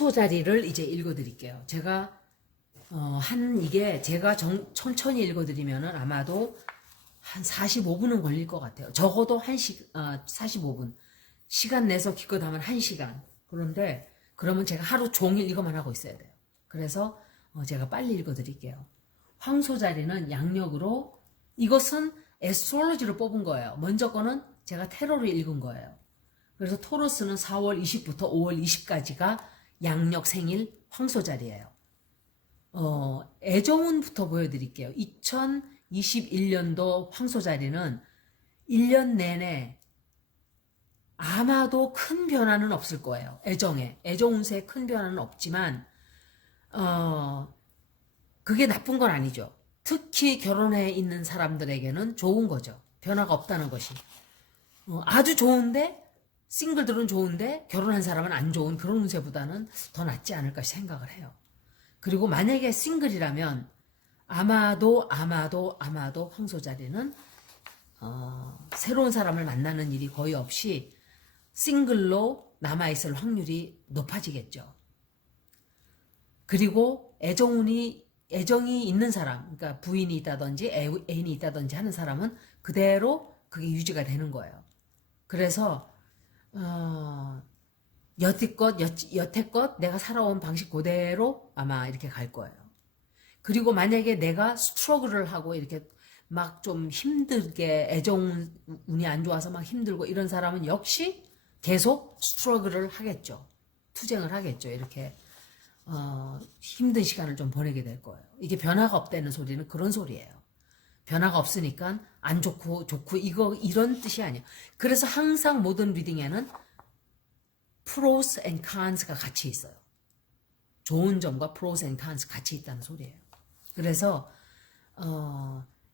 황소자리를 이제 읽어드릴게요. 제가 이게 제가 천천히 읽어드리면은 아마도 한 45분은 걸릴 것 같아요. 적어도 45분. 시간 내서 기껏 하면 1시간. 그런데 그러면 제가 하루 종일 이것만 하고 있어야 돼요. 그래서 제가 빨리 읽어드릴게요. 황소자리는 양력으로, 이것은 에스트롤로지로 뽑은 거예요. 먼저 거는 제가 테러를 읽은 거예요. 그래서 토러스는 4월 20부터 5월 20까지가 양력 생일 황소자리예요. 애정운부터 보여드릴게요. 2021년도 황소자리는 1년 내내 아마도 큰 변화는 없을 거예요. 애정운세에 큰 변화는 없지만 그게 나쁜 건 아니죠. 특히 결혼해 있는 사람들에게는 좋은 거죠. 변화가 없다는 것이. 아주 좋은데, 싱글들은 좋은데 결혼한 사람은 안 좋은 그런 운세보다는 더 낫지 않을까 생각을 해요. 그리고 만약에 싱글이라면 아마도 황소자리는 새로운 사람을 만나는 일이 거의 없이 싱글로 남아있을 확률이 높아지겠죠. 그리고 애정이 있는 사람, 그러니까 부인이 있다든지 애인이 있다든지 하는 사람은 그대로 그게 유지가 되는 거예요. 그래서 여태껏 내가 살아온 방식 그대로 아마 이렇게 갈 거예요. 그리고 만약에 내가 스트러글을 하고 이렇게 막 좀 힘들게 애정운이 안 좋아서 막 힘들고 이런 사람은 역시 계속 스트러글을 하겠죠. 투쟁을 하겠죠. 이렇게 힘든 시간을 좀 보내게 될 거예요. 이게 변화가 없다는 소리는 그런 소리예요. 변화가 없으니까 안 좋고 이런 뜻이 아니에요. 그래서 항상 모든 리딩에는 pros and cons가 같이 있어요. 좋은 점과 pros and cons 같이 있다는 소리예요. 그래서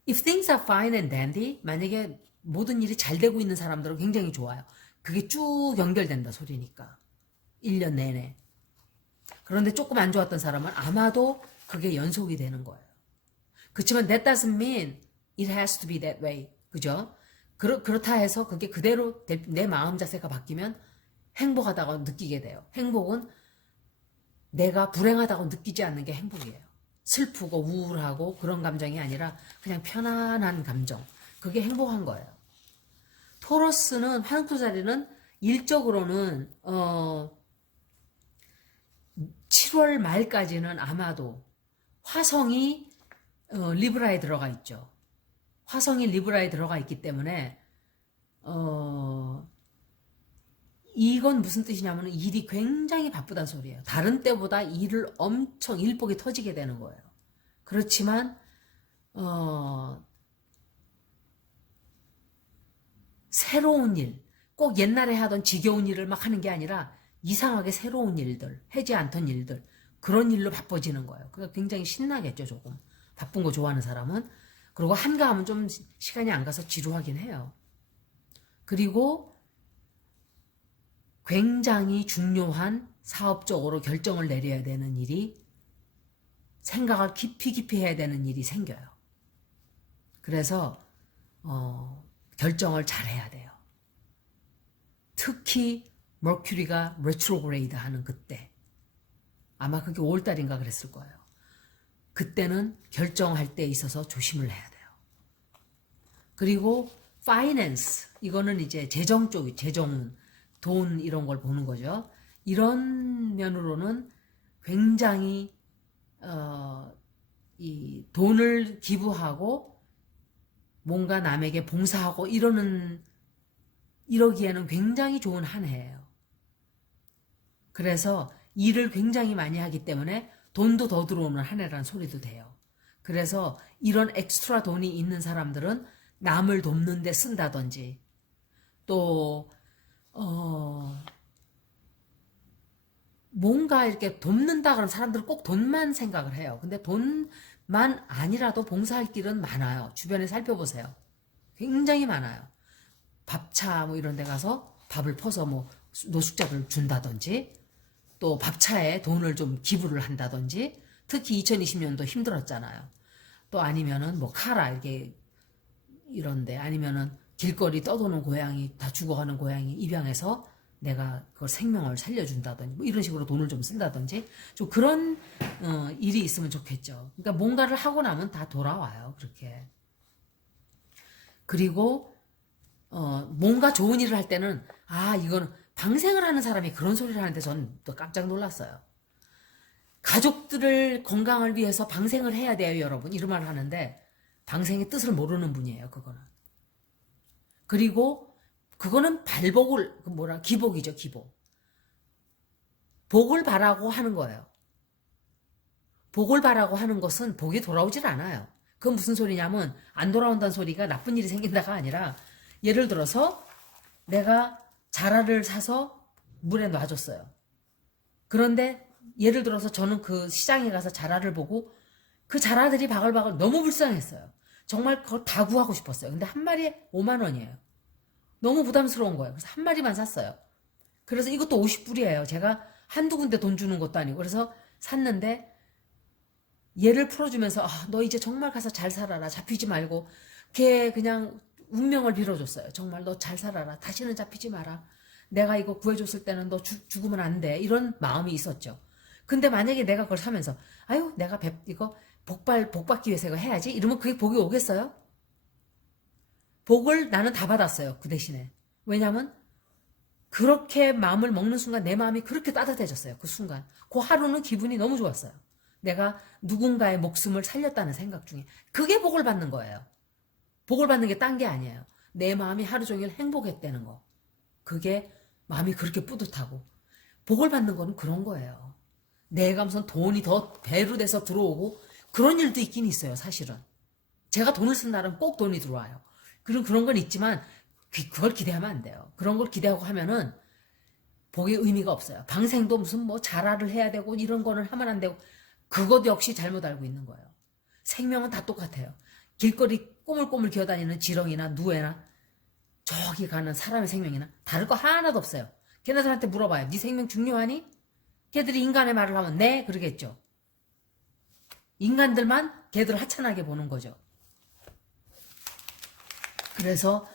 if things are fine and dandy, 만약에 모든 일이 잘 되고 있는 사람들은 굉장히 좋아요. 그게 쭉 연결된다 소리니까 1년 내내. 그런데 조금 안 좋았던 사람은 아마도 그게 연속이 되는 거예요. 그렇지만 that doesn't mean it has to be that way. 그죠? 그렇다 해서 그게 그대로 내 마음 자세가 바뀌면 행복하다고 느끼게 돼요. 행복은 내가 불행하다고 느끼지 않는 게 행복이에요. 슬프고 우울하고 그런 감정이 아니라 그냥 편안한 감정. 그게 행복한 거예요. 토러스는 황소자리는 일적으로는 7월 말까지는 아마도 화성이 리브라에 들어가 있죠. 화성이 리브라에 들어가 있기 때문에 이건 무슨 뜻이냐면 일이 굉장히 바쁘다는 소리예요. 다른 때보다 일을 엄청 일복이 터지게 되는 거예요. 그렇지만 새로운 일, 꼭 옛날에 하던 지겨운 일을 막 하는 게 아니라 이상하게 새로운 일들, 하지 않던 일들, 그런 일로 바빠지는 거예요. 그러니까 굉장히 신나겠죠, 조금. 바쁜 거 좋아하는 사람은. 그리고 한가하면 좀 시간이 안 가서 지루하긴 해요. 그리고 굉장히 중요한 사업적으로 결정을 내려야 되는 일이, 생각을 깊이 해야 되는 일이 생겨요. 그래서 결정을 잘 해야 돼요. 특히 머큐리가 레트로그레이드 하는 그때, 아마 그게 5월달인가 그랬을 거예요. 그때는 결정할 때 있어서 조심을 해야 돼요. 그리고 파이낸스, 이거는 이제 재정 쪽, 돈 이런 걸 보는 거죠. 이런 면으로는 굉장히 이 돈을 기부하고 뭔가 남에게 봉사하고 이러기에는 굉장히 좋은 한 해예요. 그래서 일을 굉장히 많이 하기 때문에 돈도 더 들어오는 한 해라는 소리도 돼요. 그래서 이런 엑스트라 돈이 있는 사람들은 남을 돕는 데 쓴다든지, 또 뭔가 이렇게 돕는다 그러면 사람들은 꼭 돈만 생각을 해요. 근데 돈만 아니라도 봉사할 길은 많아요. 주변에 살펴보세요. 굉장히 많아요. 밥차 뭐 이런 데 가서 밥을 퍼서 뭐 노숙자들 준다든지, 또 밥차에 돈을 좀 기부를 한다든지, 특히 2020년도 힘들었잖아요. 또 아니면은 뭐 카라 이렇게 이런데, 아니면은 길거리 떠도는 고양이, 다 죽어가는 고양이 입양해서 내가 그걸 생명을 살려준다든지 뭐 이런 식으로 돈을 좀 쓴다든지 좀 그런 일이 있으면 좋겠죠. 그러니까 뭔가를 하고 나면 다 돌아와요. 그렇게. 그리고 뭔가 좋은 일을 할 때는 이거는 방생을 하는 사람이 그런 소리를 하는데 저는 또 깜짝 놀랐어요. 가족들을 건강을 위해서 방생을 해야 돼요, 여러분. 이런 말을 하는데 방생의 뜻을 모르는 분이에요, 그거는. 그리고 그거는 발복을 기복이죠, 기복. 복을 바라고 하는 거예요. 복을 바라고 하는 것은 복이 돌아오질 않아요. 그건 무슨 소리냐면 안 돌아온다는 소리가 나쁜 일이 생긴다가 아니라 예를 들어서 내가 자라를 사서 물에 놔줬어요. 그런데 예를 들어서 저는 그 시장에 가서 자라를 보고 그 자라들이 바글바글 너무 불쌍했어요. 정말 그걸 다 구하고 싶었어요. 근데 한 마리에 5만 원이에요. 너무 부담스러운 거예요. 그래서 한 마리만 샀어요. 그래서 이것도 50불이에요. 제가 한두 군데 돈 주는 것도 아니고. 그래서 샀는데 얘를 풀어주면서 너 이제 정말 가서 잘 살아라. 잡히지 말고. 걔 그냥 운명을 빌어줬어요. 정말 너 잘 살아라. 다시는 잡히지 마라. 내가 이거 구해줬을 때는 너 죽으면 안 돼. 이런 마음이 있었죠. 근데 만약에 내가 그걸 사면서 내가 이거 복 받기 위해서 이거 해야지. 이러면 그게 복이 오겠어요? 복을 나는 다 받았어요. 그 대신에. 왜냐면 그렇게 마음을 먹는 순간 내 마음이 그렇게 따뜻해졌어요. 그 순간. 그 하루는 기분이 너무 좋았어요. 내가 누군가의 목숨을 살렸다는 생각 중에. 그게 복을 받는 거예요. 복을 받는 게 딴 게 아니에요. 내 마음이 하루 종일 행복했다는 거. 그게 마음이 그렇게 뿌듯하고. 복을 받는 거는 그런 거예요. 내가 무슨 돈이 더 배로 돼서 들어오고 그런 일도 있긴 있어요. 사실은. 제가 돈을 쓴 날은 꼭 돈이 들어와요. 그런 건 있지만 그걸 기대하면 안 돼요. 그런 걸 기대하고 하면은 복의 의미가 없어요. 방생도 무슨 뭐 자라를 해야 되고 이런 거는 하면 안 되고 그것 역시 잘못 알고 있는 거예요. 생명은 다 똑같아요. 길거리 꼬물꼬물 기어다니는 지렁이나 누에나 저기 가는 사람의 생명이나 다를 거 하나도 없어요. 걔네들한테 물어봐요. 네 생명 중요하니? 걔들이 인간의 말을 하면 네 그러겠죠. 인간들만 걔들을 하찮게 보는 거죠. 그래서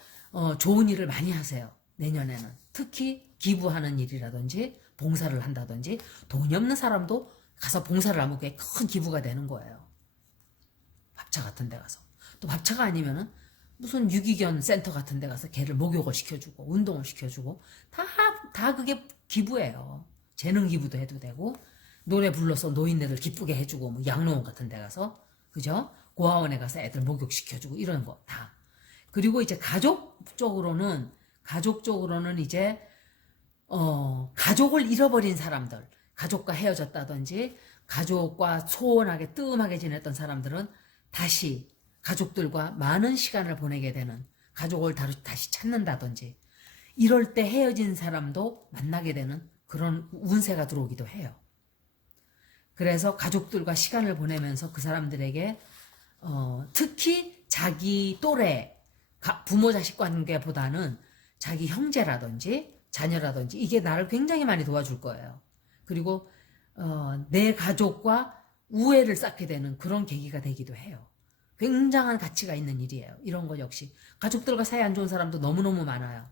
좋은 일을 많이 하세요. 내년에는. 특히 기부하는 일이라든지 봉사를 한다든지 돈이 없는 사람도 가서 봉사를 하면 그게 큰 기부가 되는 거예요. 밥차 같은 데 가서. 또 밥차가 아니면은 무슨 유기견 센터 같은 데 가서 개를 목욕을 시켜주고 운동을 시켜주고 다 그게 기부예요. 재능 기부도 해도 되고 노래 불러서 노인네들 기쁘게 해주고 뭐 양로원 같은 데 가서 그죠? 고아원에 가서 애들 목욕시켜주고 이런 거 다. 그리고 이제 가족 쪽으로는 이제 가족을 잃어버린 사람들, 가족과 헤어졌다든지 가족과 소원하게 뜸하게 지냈던 사람들은 다시 가족들과 많은 시간을 보내게 되는 가족을 다시 찾는다든지 이럴 때 헤어진 사람도 만나게 되는 그런 운세가 들어오기도 해요. 그래서 가족들과 시간을 보내면서 그 사람들에게 특히 자기 또래 부모 자식 관계보다는 자기 형제라든지 자녀라든지 이게 나를 굉장히 많이 도와줄 거예요. 그리고 내 가족과 우애를 쌓게 되는 그런 계기가 되기도 해요. 굉장한 가치가 있는 일이에요. 이런 거 역시 가족들과 사이 안 좋은 사람도 너무너무 많아요.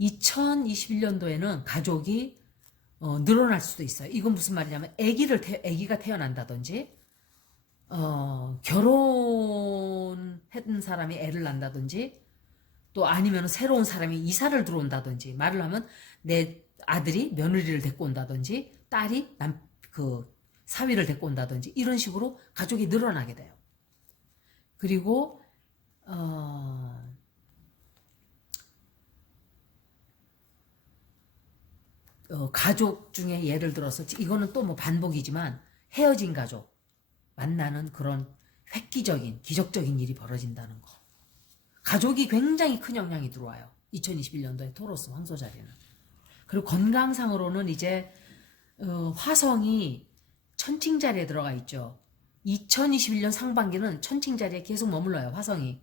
2021년도에는 가족이 늘어날 수도 있어요. 이건 무슨 말이냐면 아기가 태어난다든지 결혼했던 사람이 애를 낳는다든지 또 아니면 새로운 사람이 이사를 들어온다든지 말을 하면 내 아들이 며느리를 데리고 온다든지 딸이 사위를 데리고 온다든지 이런 식으로 가족이 늘어나게 돼요. 그리고 가족 중에 예를 들어서 이거는 또 뭐 반복이지만 헤어진 가족 만나는 그런 획기적인 기적적인 일이 벌어진다는 거. 가족이 굉장히 큰 영향이 들어와요. 2021년도에 토로스 황소자리는. 그리고 건강상으로는 이제 화성이 천칭자리에 들어가 있죠. 2021년 상반기는 천칭자리에 계속 머물러요. 화성이.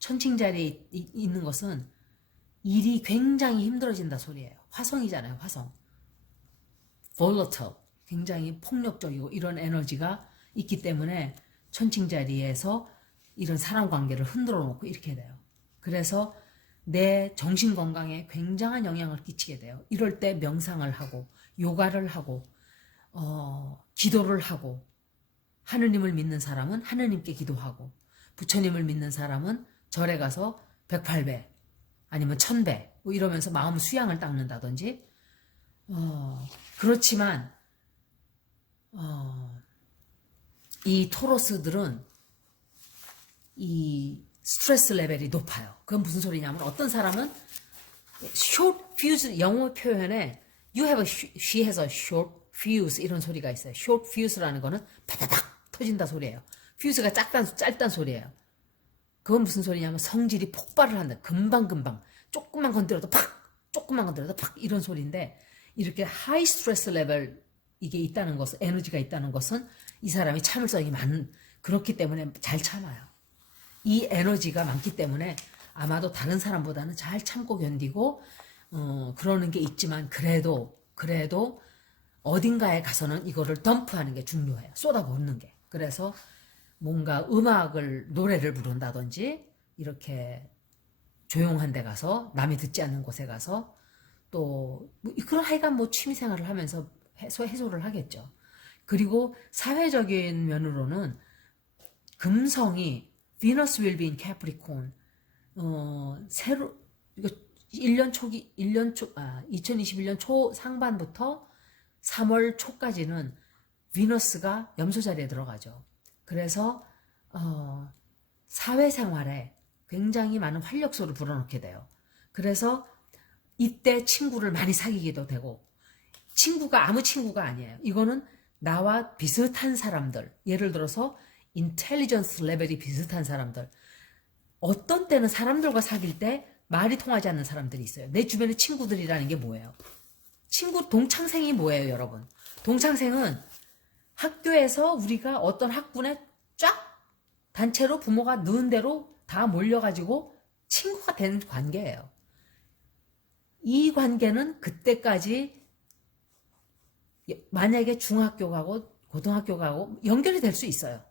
천칭자리에 있는 것은 일이 굉장히 힘들어진다 소리예요. 화성이잖아요. 화성. volatile. 굉장히 폭력적이고 이런 에너지가 있기 때문에 천칭자리에서 이런 사람 관계를 흔들어 놓고 이렇게 돼요. 그래서 내 정신 건강에 굉장한 영향을 끼치게 돼요. 이럴 때 명상을 하고 요가를 하고 기도를 하고, 하느님을 믿는 사람은 하느님께 기도하고, 부처님을 믿는 사람은 절에 가서 108배 아니면 1000배 뭐 이러면서 마음 수양을 닦는다든지. 그렇지만 이 토로스들은 이 스트레스 레벨이 높아요. 그건 무슨 소리냐면, 어떤 사람은 short fuse, 영어 표현에 you have a, she has a short fuse 이런 소리가 있어요. short fuse라는 거는 파다닥 터진다 소리예요. fuse가 짧단 소리예요. 그건 무슨 소리냐면 성질이 폭발을 한다. 금방금방 조금만 건드려도 팍, 조금만 건드려도 팍, 이런 소리인데, 이렇게 하이 스트레스 레벨 이게 있다는 것은, 에너지가 있다는 것은 이 사람이 참을성이 많은, 그렇기 때문에 잘 참아요. 이 에너지가 많기 때문에 아마도 다른 사람보다는 잘 참고 견디고 그러는 게 있지만, 그래도 어딘가에 가서는 이거를 덤프하는 게 중요해요. 쏟아붓는 게. 그래서 뭔가 노래를 부른다든지, 이렇게 조용한 데 가서, 남이 듣지 않는 곳에 가서, 또 그런 하여간 뭐 취미생활을 하면서 해소를 하겠죠. 그리고 사회적인 면으로는 금성이 Venus will be in Capricorn, 새로, 이거 2021년 초 상반부터 3월 초까지는 비너스가 염소 자리에 들어가죠. 그래서 사회생활에 굉장히 많은 활력소를 불어넣게 돼요. 그래서 이때 친구를 많이 사귀기도 되고, 친구가 아무 친구가 아니에요. 이거는 나와 비슷한 사람들, 예를 들어서 인텔리전스 레벨이 비슷한 사람들, 어떤 때는 사람들과 사귈 때 말이 통하지 않는 사람들이 있어요. 내 주변에 친구들이라는 게 뭐예요? 동창생이 뭐예요, 여러분? 동창생은 학교에서 우리가 어떤 학군에 쫙 단체로 부모가 넣은 대로 다 몰려가지고 친구가 되는 관계예요. 이 관계는 그때까지, 만약에 중학교 가고 고등학교 가고 연결이 될 수 있어요.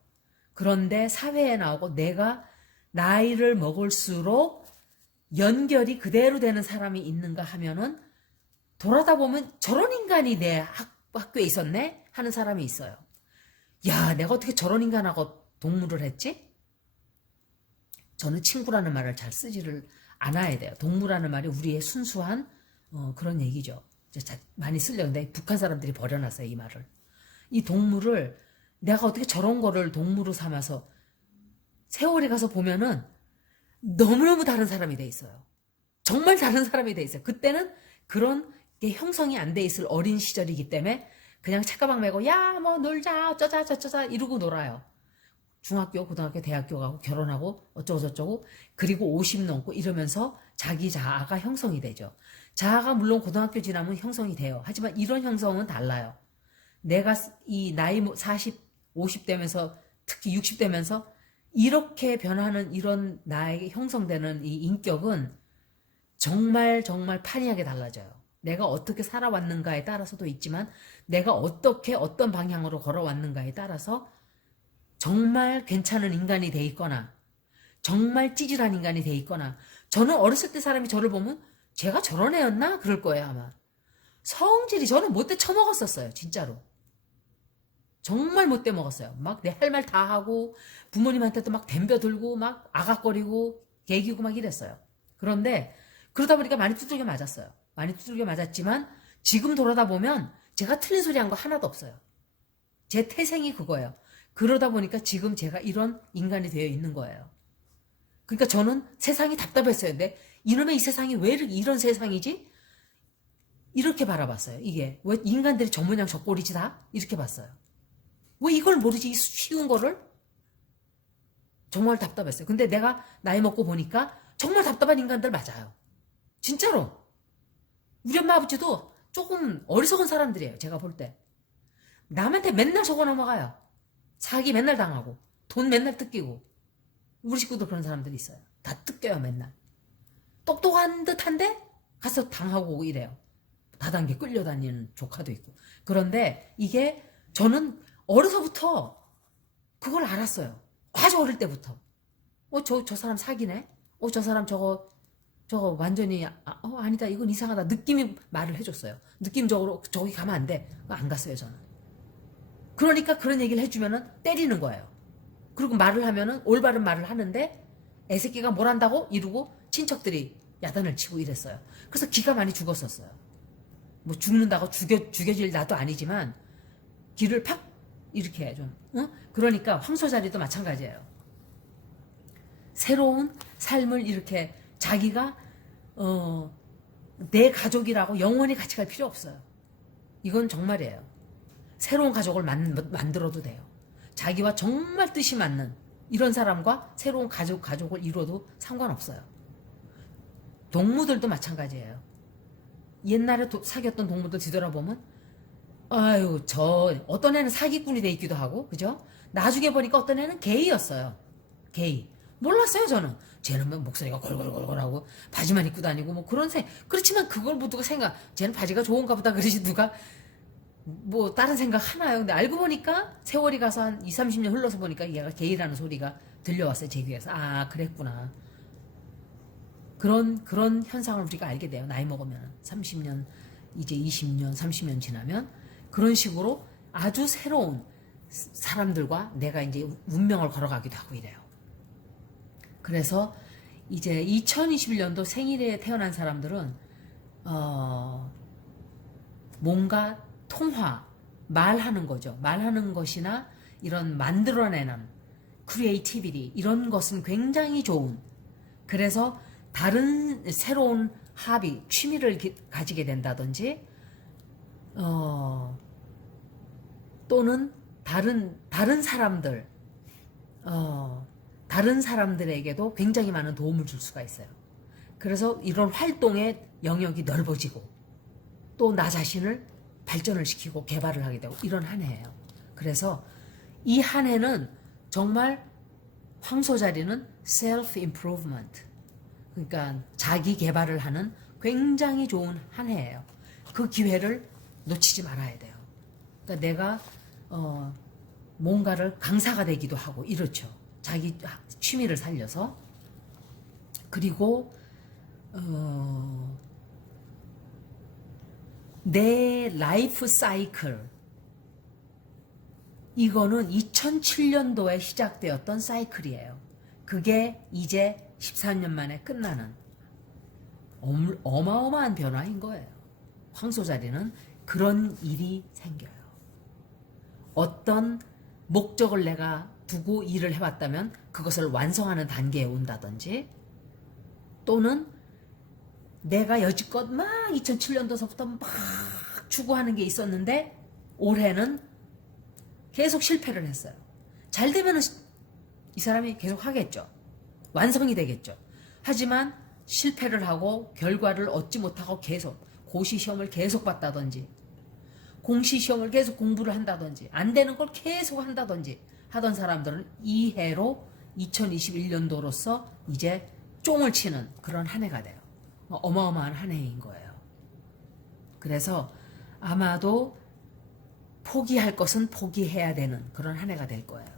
그런데 사회에 나오고 내가 나이를 먹을수록 연결이 그대로 되는 사람이 있는가 하면은, 돌아다 보면 저런 인간이 내 학교에 있었네 하는 사람이 있어요. 야, 내가 어떻게 저런 인간하고 동무를 했지? 저는 친구라는 말을 잘 쓰지를 않아야 돼요. 동무라는 말이 우리의 순수한 그런 얘기죠. 많이 쓰려는데 북한 사람들이 버려놨어요, 이 말을. 이 동무를 내가 어떻게 저런 거를 동무로 삼아서, 세월이 가서 보면은 너무너무 다른 사람이 돼 있어요. 정말 다른 사람이 돼 있어요. 그때는 그런 게 형성이 안 돼 있을 어린 시절이기 때문에 그냥 책가방 메고 야 뭐 놀자 어쩌자 저쩌자 이러고 놀아요. 중학교, 고등학교, 대학교 가고 결혼하고 어쩌고 저쩌고, 그리고 50 넘고 이러면서 자기 자아가 형성이 되죠. 자아가 물론 고등학교 지나면 형성이 돼요. 하지만 이런 형성은 달라요. 내가 이 나이 40, 50 되면서, 특히 60 되면서 이렇게 변하는, 이런 나에게 형성되는 이 인격은 정말 판이하게 달라져요. 내가 어떻게 살아왔는가에 따라서도 있지만, 내가 어떻게 어떤 방향으로 걸어왔는가에 따라서 정말 괜찮은 인간이 돼 있거나 정말 찌질한 인간이 돼 있거나, 저는 어렸을 때 사람이 저를 보면 제가 저런 애였나? 그럴 거예요, 아마. 성질이, 저는 못돼 처먹었었어요, 진짜로. 정말 못돼 먹었어요. 막 내 할 말 다 하고 부모님한테도 막 덤벼들고 막 아각거리고 개기고 막 이랬어요. 그런데 그러다 보니까 많이 두들겨 맞았어요. 많이 두들겨 맞았지만 지금 돌아다 보면 제가 틀린 소리 한 거 하나도 없어요. 제 태생이 그거예요. 그러다 보니까 지금 제가 이런 인간이 되어 있는 거예요. 그러니까 저는 세상이 답답했어요. 근데 이놈의 이 세상이 왜 이런 세상이지? 이렇게 바라봤어요. 이게 왜 인간들이 저 모양 저 꼴이지 다? 이렇게 봤어요. 왜 이걸 모르지? 이 쉬운 거를? 정말 답답했어요. 근데 내가 나이 먹고 보니까 정말 답답한 인간들 맞아요. 진짜로. 우리 엄마 아버지도 조금 어리석은 사람들이에요. 제가 볼 때. 남한테 맨날 속아 넘어가요. 사기 맨날 당하고 돈 맨날 뜯기고. 우리 식구도 그런 사람들이 있어요. 다 뜯겨요, 맨날. 똑똑한 듯한데 가서 당하고 오고 이래요. 다단계 끌려다니는 조카도 있고. 그런데 이게 저는 어려서부터 그걸 알았어요. 아주 어릴 때부터. 저 사람 사기네? 저 사람 저 저거 완전히 아니다 이건 이상하다 느낌이 말을 해줬어요. 느낌적으로 저기 가면 안 돼. 안 갔어요 저는. 그러니까 그런 얘기를 해주면은 때리는 거예요. 그리고 말을 하면은 올바른 말을 하는데 애새끼가 뭘 한다고 이러고 친척들이 야단을 치고 이랬어요. 그래서 기가 많이 죽었었어요. 뭐 죽는다고 죽여질 나도 아니지만 기를 팍 이렇게 좀 그러니까 황소자리도 마찬가지예요. 새로운 삶을 이렇게 자기가 내 가족이라고 영원히 같이 갈 필요 없어요. 이건 정말이에요. 새로운 가족을 만들어도 돼요. 자기와 정말 뜻이 맞는 이런 사람과 새로운 가족을 이뤄도 상관없어요. 동무들도 마찬가지예요. 옛날에 사귀었던 동무들 뒤돌아보면 아유 어떤 애는 사기꾼이 돼 있기도 하고 그죠? 나중에 보니까 어떤 애는 게이였어요. 게이. 몰랐어요 저는. 쟤는 뭐 목소리가 골골골골하고 바지만 입고 다니고 뭐 그런 그렇지만 그걸 뭐 누가 쟤는 바지가 좋은가 보다 그러지 누가 뭐 다른 생각 하나요? 근데 알고 보니까 세월이 가서 한 20, 30년 흘러서 보니까 얘가 게이라는 소리가 들려왔어요 제 귀에서. 아 그랬구나. 그런 현상을 우리가 알게 돼요. 나이 먹으면 30년 이제 20년 30년 지나면 그런 식으로 아주 새로운 사람들과 내가 이제 운명을 걸어가기도 하고 이래요. 그래서 이제 2021년도 생일에 태어난 사람들은 뭔가 통화, 말하는 거죠. 말하는 것이나 이런 만들어내는 크리에이티비티 이런 것은 굉장히 좋은. 그래서 다른 새로운 합의, 취미를 가지게 된다든지 또는 다른 사람들 다른 사람들에게도 굉장히 많은 도움을 줄 수가 있어요. 그래서 이런 활동의 영역이 넓어지고 또 나 자신을 발전을 시키고 개발을 하게 되고 이런 한 해예요. 그래서 이 한 해는 정말 황소자리는 self-improvement 그러니까 자기 개발을 하는 굉장히 좋은 한 해예요. 그 기회를 놓치지 말아야 돼요. 그러니까 내가 뭔가를 강사가 되기도 하고 이렇죠. 자기 취미를 살려서. 그리고 내 라이프 사이클 이거는 2007년도에 시작되었던 사이클이에요. 그게 이제 14년 만에 끝나는 어마어마한 변화인 거예요. 황소자리는 그런 일이 생겨요. 어떤 목적을 내가 두고 일을 해왔다면 그것을 완성하는 단계에 온다든지 또는 내가 여지껏 막 2007년도서부터 막 추구하는 게 있었는데 올해는 계속 실패를 했어요. 잘 되면 이 사람이 계속 하겠죠. 완성이 되겠죠. 하지만 실패를 하고 결과를 얻지 못하고 계속 고시 시험을 계속 봤다든지 공시 시험을 계속 공부를 한다든지 안 되는 걸 계속 한다든지 하던 사람들은 이 해로 2021년도로서 이제 쫑을 치는 그런 한 해가 돼요. 어마어마한 한 해인 거예요. 그래서 아마도 포기할 것은 포기해야 되는 그런 한 해가 될 거예요.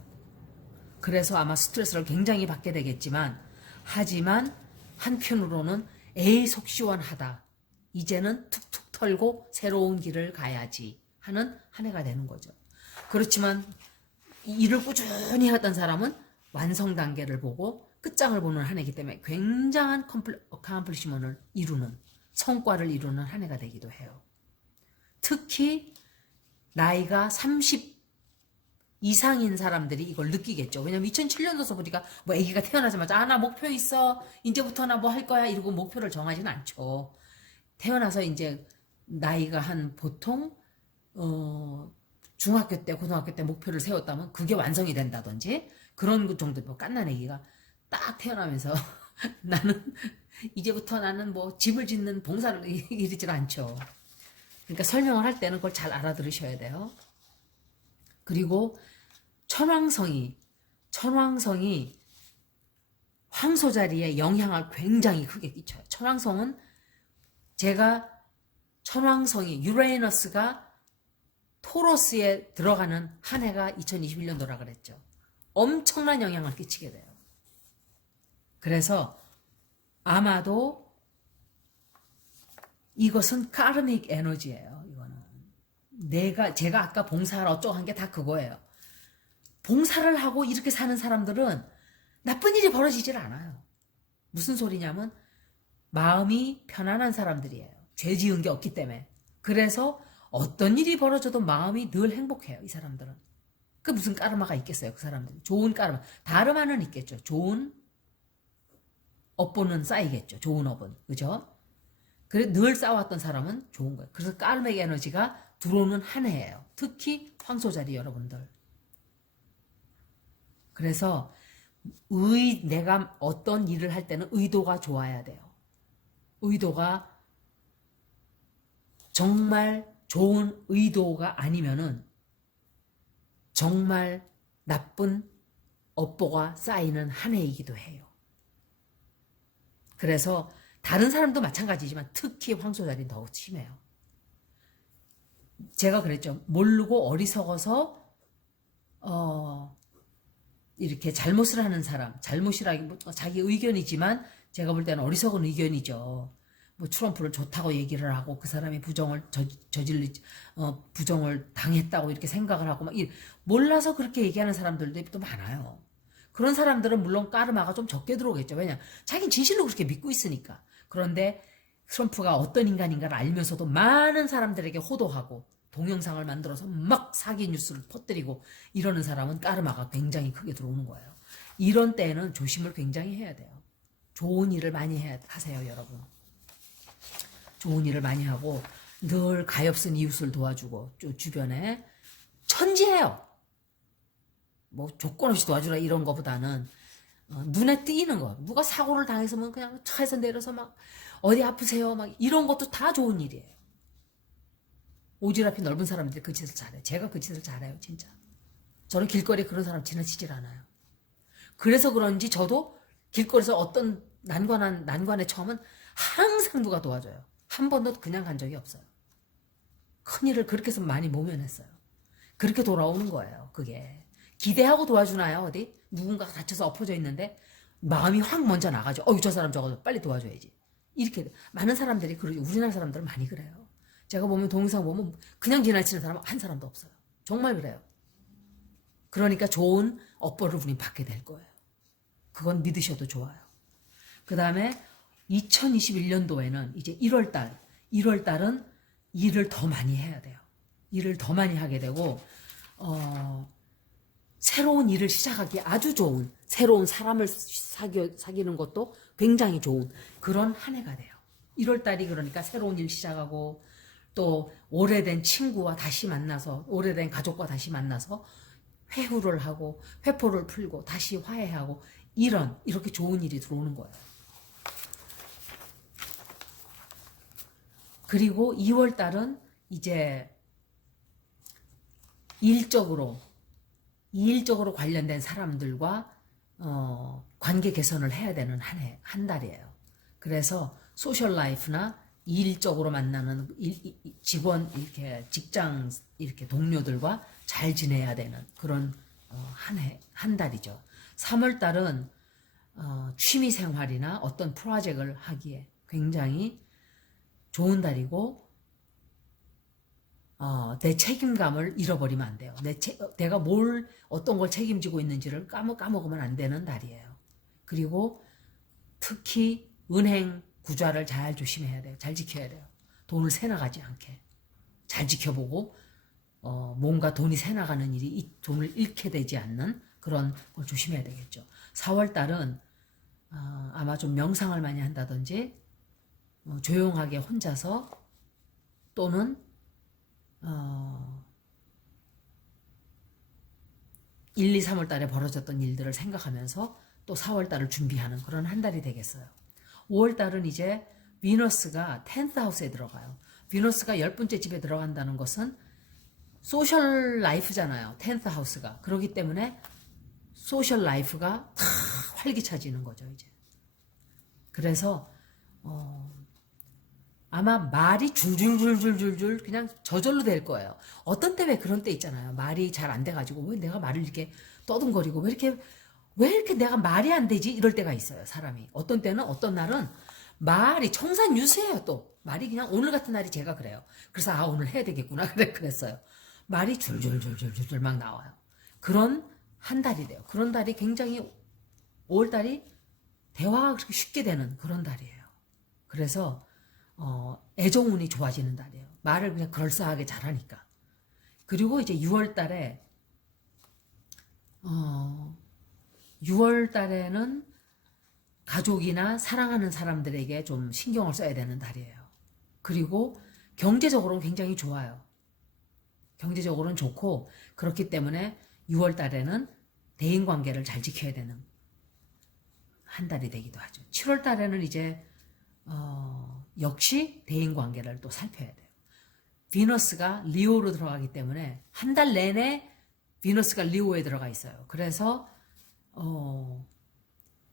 그래서 아마 스트레스를 굉장히 받게 되겠지만 하지만 한편으로는 에이 속 시원하다. 이제는 툭툭 털고 새로운 길을 가야지 하는 한 해가 되는 거죠. 그렇지만 일을 꾸준히 하던 사람은 완성 단계를 보고 끝장을 보는 한 해이기 때문에 굉장한 어컴플리시먼트를 이루는 성과를 이루는 한 해가 되기도 해요. 특히 나이가 30 이상인 사람들이 이걸 느끼겠죠. 왜냐면 2007년도서 보니까 뭐 아기가 태어나자마자 나 목표 있어. 이제부터 나 뭐 할 거야. 이러고 목표를 정하지는 않죠. 태어나서 이제 나이가 한 보통 중학교 때 고등학교 때 목표를 세웠다면 그게 완성이 된다든지 그런 정도 뭐 갓난 아기가 딱 태어나면서 이제부터 나는 뭐 집을 짓는 봉사를 이러질 않죠. 그러니까 설명을 할 때는 그걸 잘 알아들으셔야 돼요. 그리고 천왕성이 황소자리에 영향을 굉장히 크게 끼쳐요. 천왕성은 제가 천왕성이 유레이너스가 토로스에 들어가는 한 해가 2021년도라 그랬죠. 엄청난 영향을 끼치게 돼요. 그래서 아마도 이것은 카르믹 에너지예요. 이거는 제가 아까 봉사를 어쩌고 한 게 다 그거예요. 봉사를 하고 이렇게 사는 사람들은 나쁜 일이 벌어지질 않아요. 무슨 소리냐면 마음이 편안한 사람들이에요. 죄 지은 게 없기 때문에. 그래서 어떤 일이 벌어져도 마음이 늘 행복해요. 이 사람들은. 그 무슨 까르마가 있겠어요. 그 사람들은. 좋은 까르마. 다르마는 있겠죠. 좋은 업보는 쌓이겠죠. 좋은 업은. 그죠? 그래 늘 쌓아왔던 사람은 좋은 거예요. 그래서 까르믹 에너지가 들어오는 한 해예요. 특히 황소자리 여러분들. 그래서 내가 어떤 일을 할 때는 의도가 좋아야 돼요. 의도가 정말 좋은 의도가 아니면은 정말 나쁜 업보가 쌓이는 한 해이기도 해요. 그래서 다른 사람도 마찬가지지만 특히 황소자리는 더욱 심해요. 제가 그랬죠. 모르고 어리석어서 이렇게 잘못을 하는 사람, 잘못이라기 자기 의견이지만 제가 볼 때는 어리석은 의견이죠. 뭐 트럼프를 좋다고 얘기를 하고 그 사람이 부정을 부정을 당했다고 이렇게 생각을 하고 막 몰라서 그렇게 얘기하는 사람들도 또 많아요. 그런 사람들은 물론 까르마가 좀 적게 들어오겠죠. 왜냐, 자기는 진실로 그렇게 믿고 있으니까. 그런데 트럼프가 어떤 인간인가를 알면서도 많은 사람들에게 호도하고 동영상을 만들어서 막 사기 뉴스를 퍼뜨리고 이러는 사람은 까르마가 굉장히 크게 들어오는 거예요. 이런 때에는 조심을 굉장히 해야 돼요. 좋은 일을 많이 하세요, 여러분. 좋은 일을 많이 하고 늘 가엾은 이웃을 도와주고 주변에 천지예요. 뭐 조건 없이 도와주라 이런 거보다는 눈에 띄는 거. 누가 사고를 당해서 그냥 차에서 내려서 막 어디 아프세요? 막 이런 것도 다 좋은 일이에요. 오지랖이 넓은 사람들이 그 짓을 잘해요. 제가 그 짓을 잘해요, 진짜. 저는 길거리에 그런 사람 지나치질 않아요. 그래서 그런지 저도 길거리에서 어떤 난관에 처음은 항상 누가 도와줘요. 한 번도 그냥 간 적이 없어요. 큰일을 그렇게 해서 많이 모면했어요. 그렇게 돌아오는 거예요, 그게. 기대하고 도와주나요, 어디? 누군가가 다쳐서 엎어져 있는데 마음이 확 먼저 나가죠. 저 사람 저거 빨리 도와줘야지. 이렇게 많은 사람들이 우리나라 사람들은 많이 그래요. 제가 보면 동영상 보면 그냥 지나치는 사람은 한 사람도 없어요. 정말 그래요. 그러니까 좋은 업보를 우린 받게 될 거예요. 그건 믿으셔도 좋아요. 그 다음에 2021년도에는 이제 1월달은 일을 더 많이 해야 돼요. 일을 더 많이 하게 되고 새로운 일을 시작하기 아주 좋은, 새로운 사람을 사귀는 것도 굉장히 좋은 그런 한 해가 돼요. 1월달이 그러니까 새로운 일 시작하고 또 오래된 친구와 다시 만나서, 오래된 가족과 다시 만나서 회후를 하고 회포를 풀고 다시 화해하고 이렇게 좋은 일이 들어오는 거예요. 그리고 2월달은 이제 일적으로 관련된 사람들과 관계 개선을 해야 되는 한 달이에요. 그래서 소셜 라이프나 일적으로 만나는 직원, 직장 동료들과 잘 지내야 되는 그런 한 달이죠. 3월달은 취미 생활이나 어떤 프로젝트를 하기에 굉장히 좋은 달이고 내 책임감을 잃어버리면 안 돼요. 내가 어떤 걸 책임지고 있는지를 까먹으면 안 되는 달이에요. 그리고 특히 은행 구좌를 잘 조심해야 돼요. 잘 지켜야 돼요. 돈을 새나가지 않게. 잘 지켜보고 뭔가 돈이 새나가는 일이 이 돈을 잃게 되지 않는 그런 걸 조심해야 되겠죠. 4월달은 아마 좀 명상을 많이 한다든지 조용하게 혼자서 또는 1, 2, 3월 달에 벌어졌던 일들을 생각하면서 또 4월 달을 준비하는 그런 한 달이 되겠어요. 5월 달은 이제 비너스가 10th 하우스에 들어가요. 비너스가 10번째 집에 들어간다는 것은 소셜 라이프잖아요. 10th 하우스가. 그렇기 때문에 소셜 라이프가 다 활기차지는 거죠, 이제. 그래서 아마 말이 줄줄줄줄줄줄 그냥 저절로 될 거예요. 어떤 때 왜 그런 때 있잖아요. 말이 잘 안 돼가지고 왜 내가 말을 이렇게 떠듬거리고 왜 이렇게 내가 말이 안 되지? 이럴 때가 있어요, 사람이. 어떤 때는 어떤 날은 말이 청산유수예요, 또. 말이 그냥 오늘 같은 날이 제가 그래요. 그래서 아 오늘 해야 되겠구나 그랬어요. 말이 줄줄줄줄줄 막 나와요. 그런 한 달이 돼요. 그런 달이 굉장히 5월달이 대화가 그렇게 쉽게 되는 그런 달이에요. 그래서 애정운이 좋아지는 달이에요. 말을 그냥 그럴싸하게 잘하니까. 그리고 이제 6월 달에는 가족이나 사랑하는 사람들에게 좀 신경을 써야 되는 달이에요. 그리고 경제적으로는 굉장히 좋아요. 경제적으로는 좋고 그렇기 때문에 6월 달에는 대인관계를 잘 지켜야 되는 한 달이 되기도 하죠. 7월 달에는 이제 역시 대인관계를 또 살펴야 돼요. 비너스가 리오로 들어가기 때문에 한 달 내내 비너스가 리오에 들어가 있어요. 그래서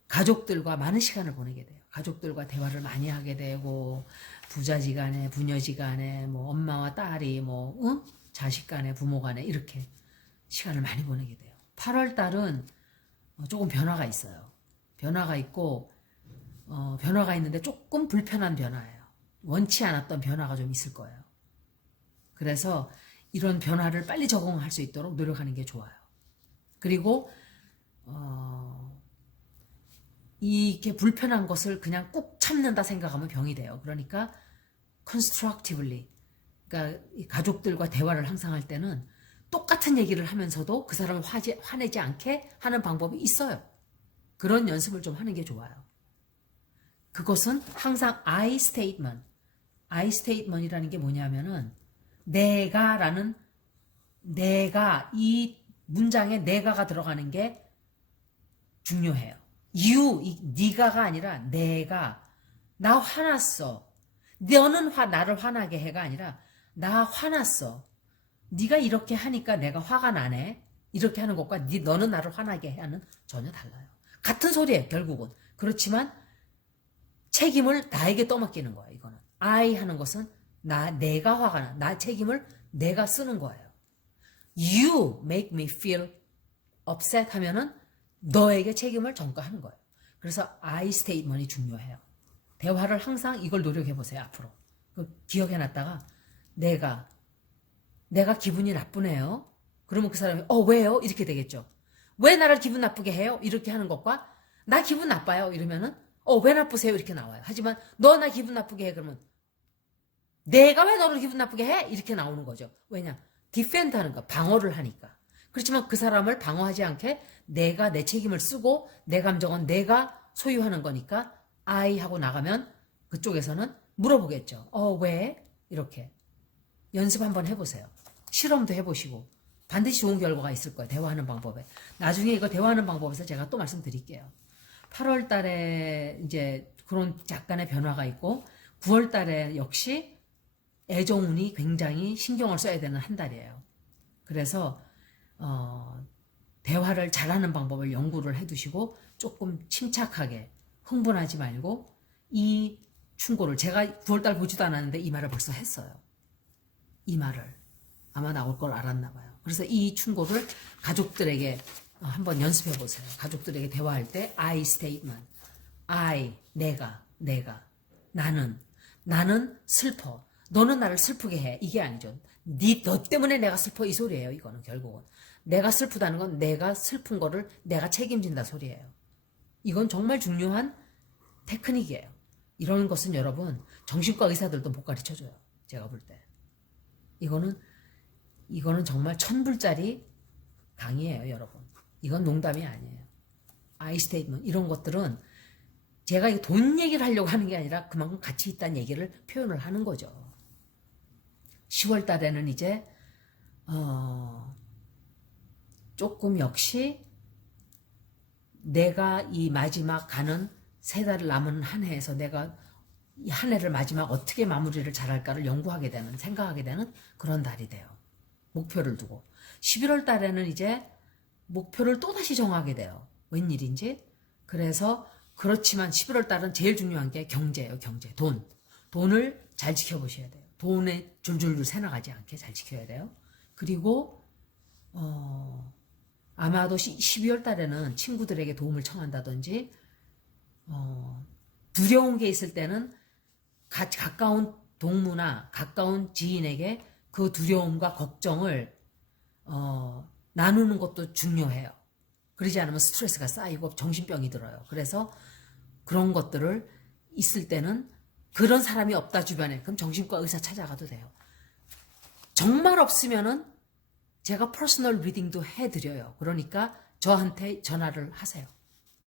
가족들과 많은 시간을 보내게 돼요. 가족들과 대화를 많이 하게 되고 부자지간에 부녀지간에 뭐 엄마와 딸이 뭐 자식간에 부모간에 이렇게 시간을 많이 보내게 돼요. 8월 달은 조금 변화가 있어요. 변화가 있고 변화가 있는데 조금 불편한 변화예요. 원치 않았던 변화가 좀 있을 거예요. 그래서 이런 변화를 빨리 적응할 수 있도록 노력하는 게 좋아요. 그리고 이게 불편한 것을 그냥 꾹 참는다 생각하면 병이 돼요. 그러니까 constructively, 그러니까 가족들과 대화를 항상 할 때는 똑같은 얘기를 하면서도 그 사람을 화내지 않게 하는 방법이 있어요. 그런 연습을 좀 하는 게 좋아요. 그것은 항상 I statement이라는 게 뭐냐면은 내가 이 문장에 내가가 들어가는 게 중요해요. 네가가 아니라 내가 나 화났어. 너는 나를 화나게 해가 아니라 나 화났어. 네가 이렇게 하니까 내가 화가 나네. 이렇게 하는 것과 너는 나를 화나게 하는 전혀 달라요. 같은 소리예요, 결국은. 그렇지만 책임을 나에게 떠맡기는 거예요, 이거는. I 하는 것은 내가 화가 나. 나 책임을 내가 쓰는 거예요. You make me feel upset 하면은 너에게 책임을 전가하는 거예요. 그래서 I statement이 중요해요. 대화를 항상 이걸 노력해 보세요, 앞으로. 기억해 놨다가 내가 기분이 나쁘네요. 그러면 그 사람이 왜요? 이렇게 되겠죠. 왜 나를 기분 나쁘게 해요? 이렇게 하는 것과 나 기분 나빠요. 이러면은 왜 나쁘세요? 이렇게 나와요. 하지만 너 나 기분 나쁘게 해. 그러면 내가 왜 너를 기분 나쁘게 해? 이렇게 나오는 거죠. 왜냐? 디펜드 하는 거, 방어를 하니까. 그렇지만 그 사람을 방어하지 않게 내가 내 책임을 쓰고 내 감정은 내가 소유하는 거니까 I 하고 나가면 그쪽에서는 물어보겠죠. 왜? 이렇게. 연습 한번 해보세요. 실험도 해보시고 반드시 좋은 결과가 있을 거예요. 대화하는 방법에. 나중에 이거 대화하는 방법에서 제가 또 말씀드릴게요. 8월 달에 이제 그런 약간의 변화가 있고 9월 달에 역시 애정운이 굉장히 신경을 써야 되는 한 달이에요. 그래서 대화를 잘하는 방법을 연구를 해두시고 조금 침착하게 흥분하지 말고 이 충고를 제가 9월달 보지도 않았는데 이 말을 벌써 했어요. 이 말을 아마 나올 걸 알았나 봐요. 그래서 이 충고를 가족들에게 한번 연습해 보세요. 가족들에게 대화할 때 I statement, 내가 나는 슬퍼. 너는 나를 슬프게 해. 이게 아니죠. 너 때문에 내가 슬퍼 이 소리예요. 이거는 결국은 내가 슬프다는 건 내가 슬픈 거를 내가 책임진다 소리예요. 이건 정말 중요한 테크닉이에요. 이런 것은 여러분 정신과 의사들도 못 가르쳐줘요. 제가 볼 때 이거는 정말 1000불짜리 강의예요, 여러분. 이건 농담이 아니에요. I statement 이런 것들은 제가 돈 얘기를 하려고 하는 게 아니라 그만큼 가치 있다는 얘기를 표현을 하는 거죠. 10월 달에는 이제 조금 역시 내가 이 마지막 가는 3달을 남은 한 해에서 내가 이 한 해를 마지막 어떻게 마무리를 잘할까를 연구하게 되는, 생각하게 되는 그런 달이 돼요. 목표를 두고. 11월 달에는 이제 목표를 또다시 정하게 돼요. 웬일인지. 그래서 그렇지만 11월 달은 제일 중요한 게 경제예요. 경제. 돈을 잘 지켜보셔야 돼요. 돈에 줄줄줄 새나가지 않게 잘 지켜야 돼요. 그리고 아마도 12월 달에는 친구들에게 도움을 청한다든지 두려운 게 있을 때는 가까운 동무나 가까운 지인에게 그 두려움과 걱정을 나누는 것도 중요해요. 그러지 않으면 스트레스가 쌓이고 정신병이 들어요. 그래서 그런 것들을 있을 때는 그런 사람이 없다 주변에 그럼 정신과 의사 찾아가도 돼요. 정말 없으면은 제가 퍼스널 리딩도 해드려요. 그러니까 저한테 전화를 하세요.